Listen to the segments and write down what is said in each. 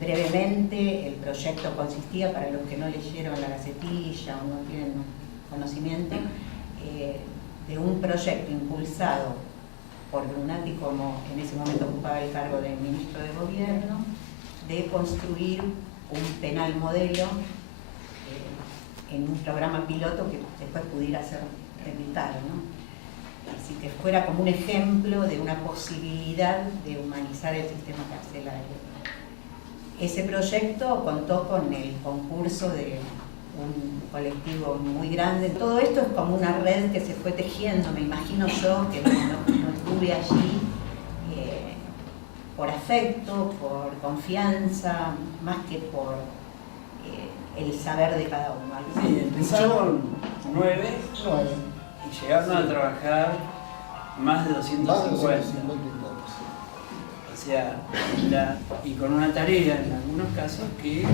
Brevemente, el proyecto consistía, para los que no leyeron la Gacetilla o no tienen conocimiento, de un proyecto impulsado por Brunati, como en ese momento ocupaba el cargo de ministro de Gobierno, de construir un penal modelo en un programa piloto que después pudiera ser replicado, ¿no? Así que fuera como un ejemplo de una posibilidad de humanizar el sistema carcelario. Ese proyecto contó con el concurso de un colectivo muy grande. Todo esto es como una red que se fue tejiendo, me imagino yo, que no estuve allí, por afecto, por confianza, más que por el saber de cada uno. Sí, empezaron 9 y llegaron a trabajar más de 250. O sea, y con una tarea en algunos casos que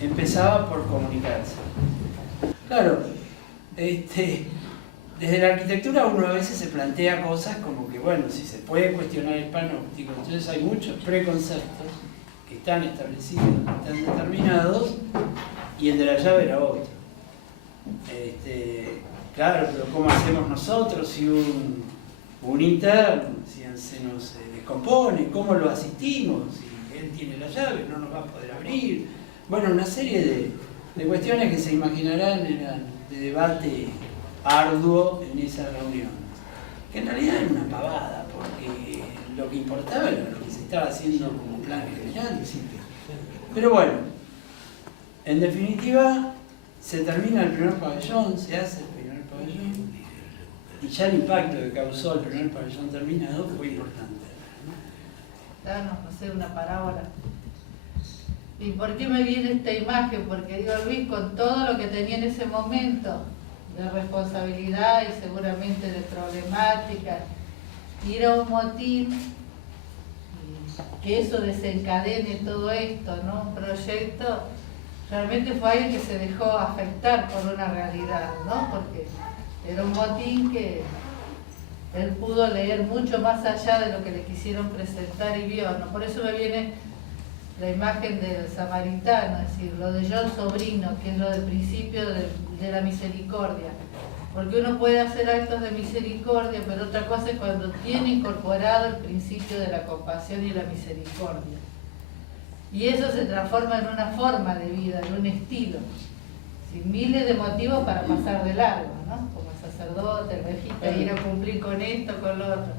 empezaba por comunicarse. Claro, desde la arquitectura uno a veces se plantea cosas como que, bueno, si se puede cuestionar el panóptico, entonces hay muchos preconceptos que están establecidos, que están determinados, y el de la llave era otro. Claro, pero ¿cómo hacemos nosotros si un unita se nos descompone? ¿Cómo lo asistimos? Si él tiene la llave, no nos va a poder abrir. Bueno, una serie de cuestiones que se imaginarán eran de debate arduo en esa reunión. Que en realidad era una pavada, porque lo que importaba era lo que se estaba haciendo como plan general. Pero bueno, en definitiva, se termina el primer pabellón, se hace el primer pabellón, y ya el impacto que causó el primer pabellón terminado fue importante. Danos, no sé, una parábola. ¿Y por qué me viene esta imagen? Porque digo, Luis, con todo lo que tenía en ese momento, de responsabilidad y seguramente de problemática, ir a un motín, que eso desencadene todo esto, ¿no? Un proyecto, realmente fue alguien que se dejó afectar por una realidad, ¿no? Porque era un motín que él pudo leer mucho más allá de lo que le quisieron presentar y vio, ¿no? Por eso me viene la imagen del samaritano, es decir, lo de John Sobrino, que es lo del principio de la misericordia. Porque uno puede hacer actos de misericordia, pero otra cosa es cuando tiene incorporado el principio de la compasión y la misericordia. Y eso se transforma en una forma de vida, en un estilo, sin miles de motivos para pasar de largo, ¿no? Como el sacerdote, el levita, ir a cumplir con esto, con lo otro.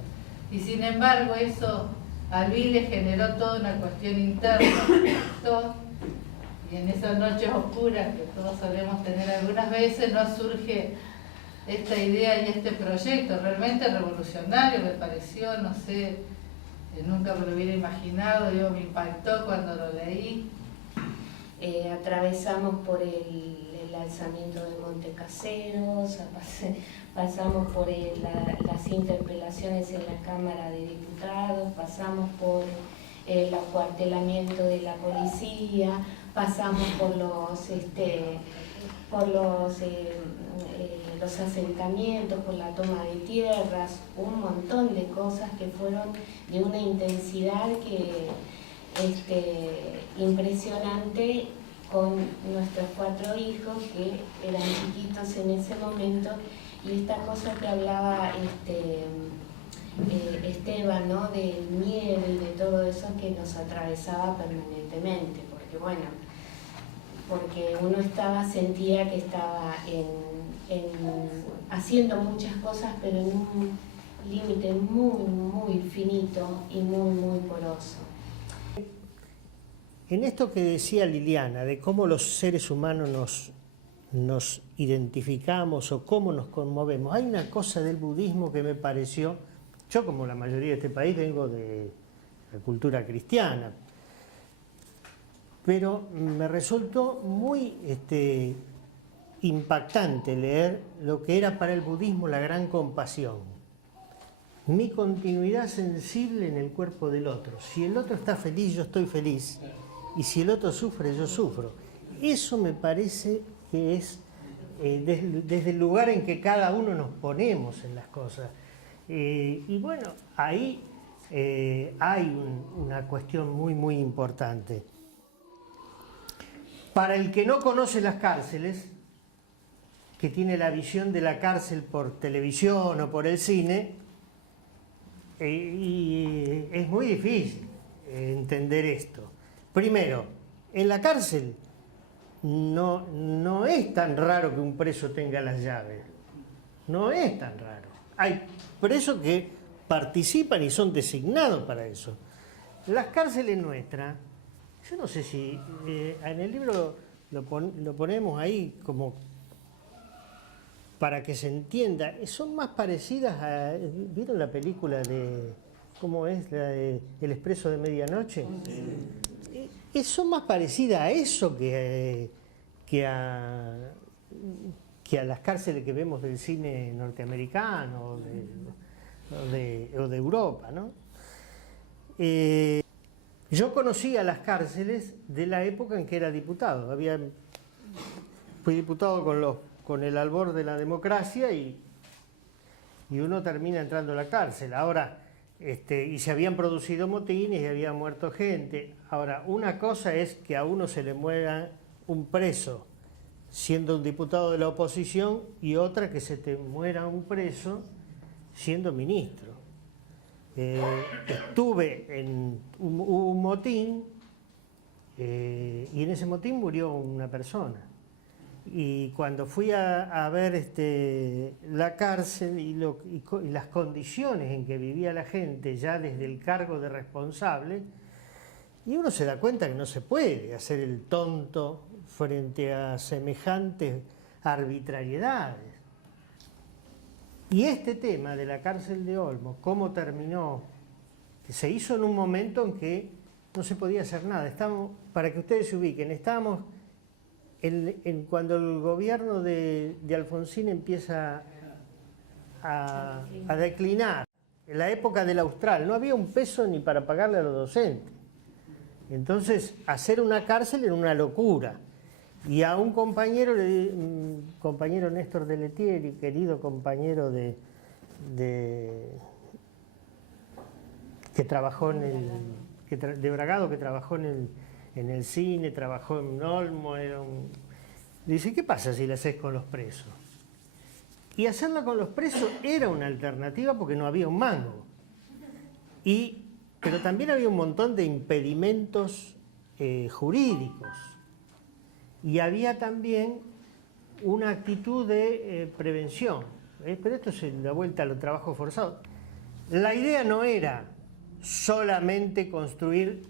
Y sin embargo eso a Luis le generó toda una cuestión interna, y en esas noches oscuras que todos solemos tener algunas veces, nos surge esta idea y este proyecto realmente revolucionario, me pareció, no sé, nunca me lo hubiera imaginado, digo, me impactó cuando lo leí. Atravesamos por el alzamiento del Monte Caseros, pasamos por las interpelaciones en la Cámara de Diputados, pasamos por el acuartelamiento de la policía, pasamos por los asentamientos, por la toma de tierras, un montón de cosas que fueron de una intensidad que impresionante, con nuestros 4 hijos que eran chiquitos en ese momento, y esta cosa que hablaba Esteban, ¿no? Del miedo y de todo eso que nos atravesaba permanentemente, porque uno sentía que estaba haciendo muchas cosas, pero en un límite muy, muy finito y muy, muy poroso. En esto que decía Liliana, de cómo los seres humanos nos identificamos o cómo nos conmovemos, hay una cosa del budismo que me pareció, yo como la mayoría de este país vengo de la cultura cristiana, pero me resultó muy impactante leer lo que era para el budismo la gran compasión. Mi continuidad sensible en el cuerpo del otro. Si el otro está feliz, yo estoy feliz. Y si el otro sufre, yo sufro. Eso me parece que es desde el lugar en que cada uno nos ponemos en las cosas. Y bueno, ahí hay una cuestión muy, muy importante. Para el que no conoce las cárceles, que tiene la visión de la cárcel por televisión o por el cine, y es muy difícil entender esto. Primero, en la cárcel no es tan raro que un preso tenga las llaves. No es tan raro. Hay presos que participan y son designados para eso. Las cárceles nuestras, yo no sé si en el libro lo ponemos ahí como para que se entienda, son más parecidas a... ¿Vieron la película de... ¿Cómo es? La de El Expreso de Medianoche? Sí. Son más parecidas a eso que a las cárceles que vemos del cine norteamericano o de Europa, ¿no? Yo conocía las cárceles de la época en que era diputado. Fui diputado con el albor de la democracia y uno termina entrando a la cárcel. Ahora, y se habían producido motines y había muerto gente. Ahora, una cosa es que a uno se le muera un preso siendo un diputado de la oposición y otra que se te muera un preso siendo ministro. Hubo un motín y en ese motín murió una persona. Y cuando fui a ver la cárcel y las condiciones en que vivía la gente ya desde el cargo de responsable, y uno se da cuenta que no se puede hacer el tonto frente a semejantes arbitrariedades. Y este tema de la cárcel de Olmos, cómo terminó, que se hizo en un momento en que no se podía hacer nada. Para que ustedes se ubiquen, estábamos cuando el gobierno de Alfonsín empieza a declinar, en la época del Austral, no había un peso ni para pagarle a los docentes. Entonces, hacer una cárcel era una locura. Y a un compañero Néstor Deletieri, querido compañero de Bragado, que trabajó en el cine, trabajó en Olmo, dice, ¿qué pasa si la haces con los presos? Y hacerla con los presos era una alternativa porque no había un mango. Pero también había un montón de impedimentos jurídicos. Y había también una actitud de prevención. Pero esto es la vuelta a los trabajos forzados. La idea no era solamente construir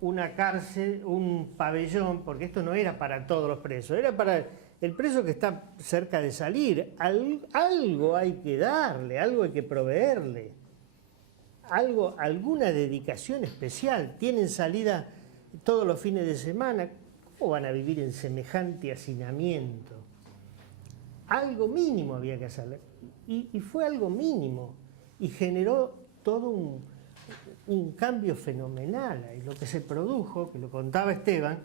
una cárcel, un pabellón, porque esto no era para todos los presos, era para el preso que está cerca de salir. Algo hay que darle, algo hay que proveerle, alguna dedicación especial. Tienen salida todos los fines de semana. ¿Cómo van a vivir en semejante hacinamiento? Algo mínimo había que hacer. Y fue algo mínimo. Y generó todo un cambio fenomenal. Y lo que se produjo, que lo contaba Esteban,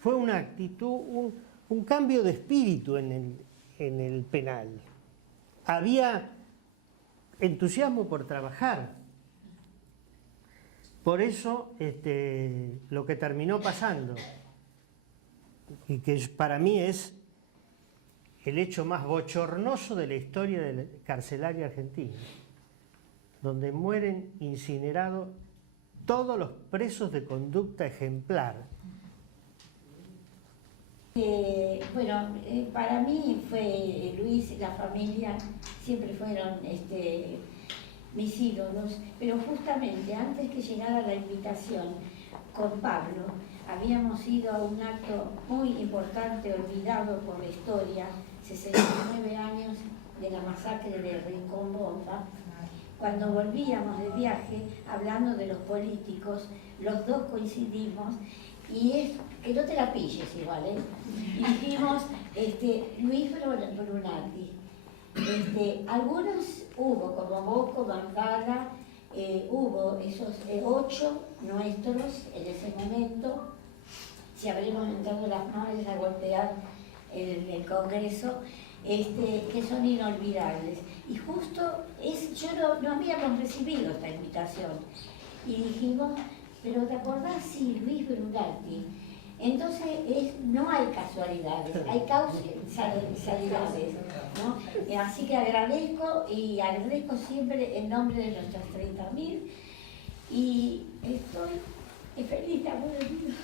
fue una actitud, un cambio de espíritu en el penal. Había entusiasmo por trabajar. Por eso lo que terminó pasando, y que para mí es el hecho más bochornoso de la historia de la carcelaria argentina, donde mueren incinerados todos los presos de conducta ejemplar. Para mí fue Luis y la familia, siempre fueron mis ídolos, pero justamente antes que llegara la invitación con Pablo, habíamos ido a un acto muy importante, olvidado por la historia, 69 años de la masacre de Rincón Bomba. Cuando volvíamos de viaje, hablando de los políticos, los dos coincidimos, y es que no te la pilles igual, y dijimos, Luis Brunati. Algunos hubo, como Bocco, Mandala, hubo esos 8 nuestros en ese momento, si habremos entrado las madres a golpear el Congreso, que son inolvidables. Y justo no habíamos recibido esta invitación. Y dijimos, pero ¿te acordás? Sí, Luis Brunati. Entonces no hay casualidades, hay causalidades, ¿no? Así que agradezco siempre en nombre de nuestros 30.000 y estoy feliz de haber venido.